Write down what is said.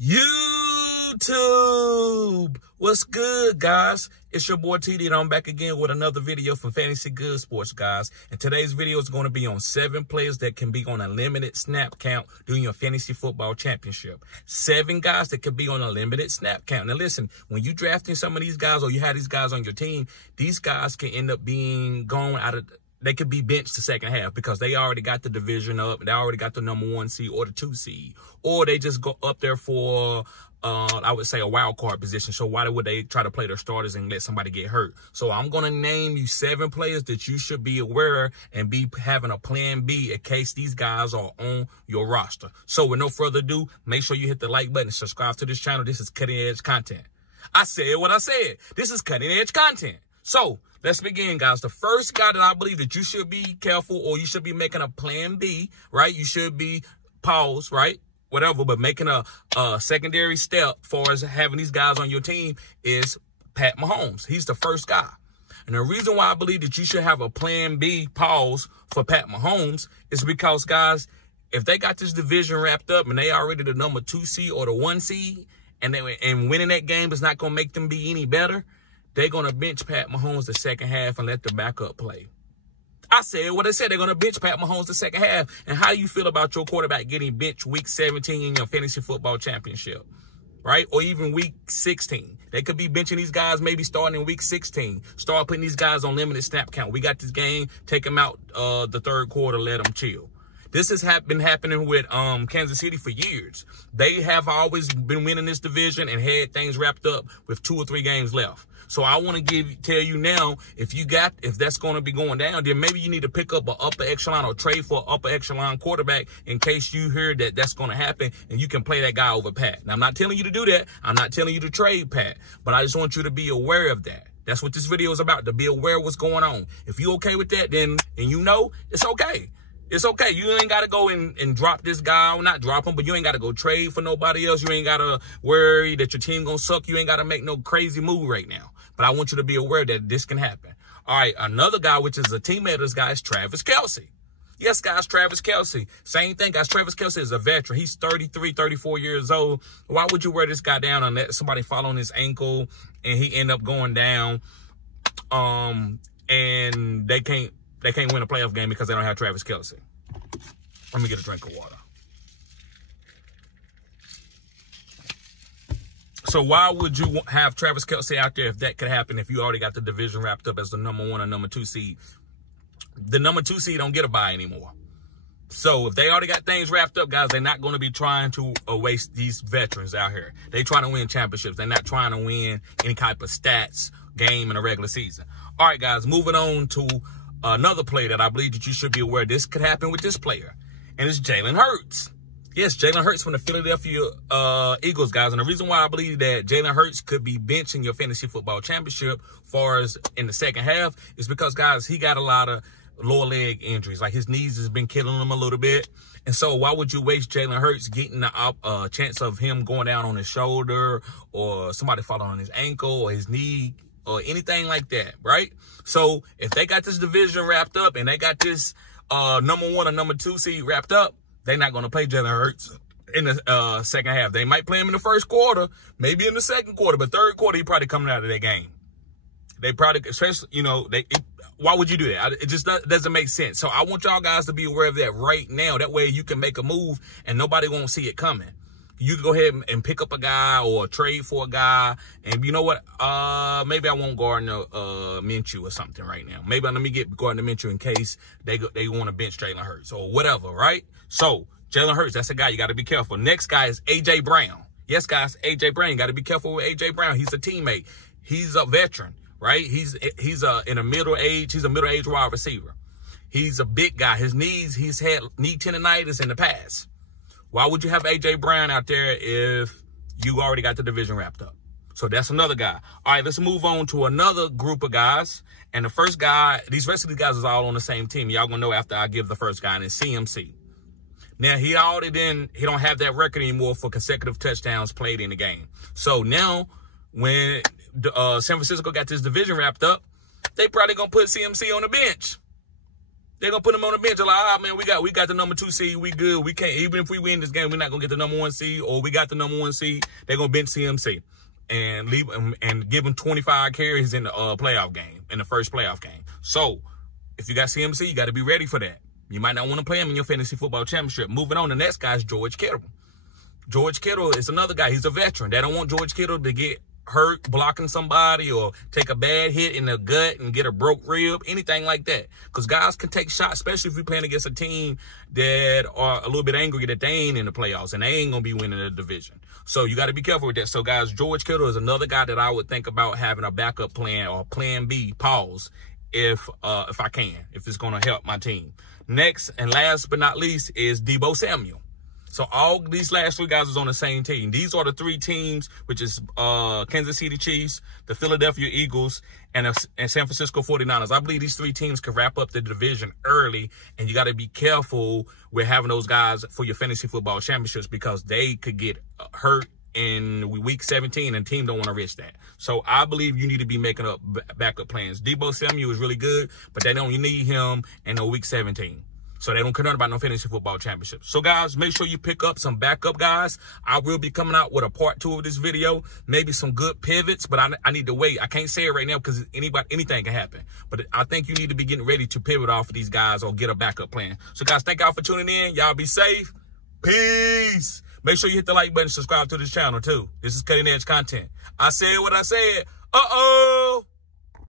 YouTube, what's good, guys? It's your boy TD, and I'm back again with another video from Fantasy Good Sports, guys. And today's video is going to be on 7 players that can be on a limited snap count during your fantasy football championship. 7 guys that can be on a limited snap count. Now, listen, when you drafting some of these guys or you have these guys on your team, these guys can end up being gone out of. They could be benched the second half because they already got the division up. They already got the number 1 seed or the 2 seed. Or they just go up there for, I would say, a wild card position. So why would they try to play their starters and let somebody get hurt? So I'm going to name you 7 players that you should be aware and be having a plan B in case these guys are on your roster. So with no further ado, make sure you hit the like button and subscribe to this channel. This is cutting edge content. I said what I said. This is cutting edge content. So let's begin, guys. The first guy that I believe that you should be careful or you should be making a plan B, right? You should be pause, right? Whatever, but making a secondary step for as having these guys on your team is Pat Mahomes. He's the first guy. And the reason why I believe that you should have a plan B pause for Pat Mahomes is because, guys, if they got this division wrapped up and they already the number 2 seed or the 1 seed and winning that game is not going to make them be any better, they're going to bench Pat Mahomes the second half and let the backup play. I said what I said. They're going to bench Pat Mahomes the second half. And how do you feel about your quarterback getting benched week 17 in your fantasy football championship, right? Or even week 16. They could be benching these guys maybe starting in week 16. Start putting these guys on limited snap count. We got this game. Take them out the third quarter. Let them chill. This has been happening with Kansas City for years. They have always been winning this division and had things wrapped up with 2 or 3 games left. So I want to tell you now, if that's going to be going down, then maybe you need to pick up an upper echelon or trade for an upper echelon quarterback in case you hear that that's going to happen and you can play that guy over Pat. Now, I'm not telling you to do that. I'm not telling you to trade Pat, but I just want you to be aware of that. That's what this video is about, to be aware of what's going on. If you're okay with that, then, and you know, it's okay. It's okay. You ain't got to go and drop this guy. Or not drop him, but you ain't got to go trade for nobody else. You ain't got to worry that your team going to suck. You ain't got to make no crazy move right now. But I want you to be aware that this can happen. All right, another guy, which is a teammate of this guy, is Travis Kelce. Yes, guys, Travis Kelce. Same thing, guys. Travis Kelce is a veteran. He's 33, 34 years old. Why would you wear this guy down and let somebody fall on his ankle and he end up going down and they can't win a playoff game because they don't have Travis Kelce? Let me get a drink of water. So why would you have Travis Kelce out there if that could happen if you already got the division wrapped up as the number 1 or number 2 seed? The number 2 seed don't get a bye anymore. So if they already got things wrapped up, guys, they're not going to be trying to waste these veterans out here. They trying to win championships. They're not trying to win any type of stats game in a regular season. All right, guys, moving on to another player that I believe that you should be aware this could happen with this player, and it's Jalen Hurts. Yes, Jalen Hurts from the Philadelphia Eagles, guys. And the reason why I believe that Jalen Hurts could be benched in your fantasy football championship far as in the second half is because, guys, he got a lot of lower leg injuries. Like his knees has been killing him a little bit. And so why would you waste Jalen Hurts getting the chance of him going down on his shoulder or somebody falling on his ankle or his knee or anything like that, right? So if they got this division wrapped up and they got this number 1 or number 2 seed wrapped up, they're not going to play Jalen Hurts in the second half. They might play him in the first quarter, maybe in the second quarter, but third quarter, he probably coming out of that game. They probably, especially, you know, why would you do that? It just doesn't make sense. So I want y'all guys to be aware of that right now. That way you can make a move and nobody won't see it coming. You can go ahead and pick up a guy or trade for a guy. And you know what? Maybe I won't Gardner Minshew or something right now. Maybe let me get Gardner Minshew in case they want to bench Jalen Hurts or whatever, right? So Jalen Hurts, that's a guy you got to be careful. Next guy is A.J. Brown. Yes, guys, A.J. Brown. You got to be careful with A.J. Brown. He's a teammate. He's a veteran, right? He's in a middle age. He's a middle-aged wide receiver. He's a big guy. His knees, he's had knee tendonitis in the past. Why would you have A.J. Brown out there if you already got the division wrapped up? So that's another guy. All right, let's move on to another group of guys. And the first guy, these rest of these guys is all on the same team. Y'all gonna know after I give the first guy, and it's CMC. Now, he don't have that record anymore for consecutive touchdowns played in the game. So now, when San Francisco got this division wrapped up, they probably going to put CMC on the bench. They're going to put him on the bench. They're like, ah, man, we got the number 2 seed. We good. We can't, even if we win this game, we're not going to get the number 1 seed, or we got the number 1 seed. They're going to bench CMC and leave him and give him 25 carries in the playoff game, in the first playoff game. So if you got CMC, you got to be ready for that. You might not want to play him in your fantasy football championship. Moving on, the next guy is George Kittle. George Kittle is another guy. He's a veteran. They don't want George Kittle to get hurt blocking somebody or take a bad hit in the gut and get a broke rib, anything like that. Because guys can take shots, especially if you're playing against a team that are a little bit angry that they ain't in the playoffs and they ain't going to be winning the division. So you got to be careful with that. So, guys, George Kittle is another guy that I would think about having a backup plan or plan B, pause, if I can, if it's going to help my team. Next and last but not least is Deebo Samuel. So all these last 3 guys is on the same team. These are the 3 teams, which is Kansas City Chiefs, the Philadelphia Eagles, and San Francisco 49ers. I believe these 3 teams can wrap up the division early, and you got to be careful with having those guys for your fantasy football championships because they could get hurt in week 17, and team don't want to risk that. So I believe you need to be making up backup plans. Deebo Samuel is really good, but they don't need him in week 17. So they don't care nothing about no fantasy football championships. So, guys, make sure you pick up some backup guys. I will be coming out with a part 2 of this video, maybe some good pivots, but I need to wait. I can't say it right now because anything can happen. But I think you need to be getting ready to pivot off of these guys or get a backup plan. So, guys, thank y'all for tuning in. Y'all be safe. Peace. Make sure you hit the like button, subscribe to this channel, too. This is cutting edge content. I said what I said. Uh-oh.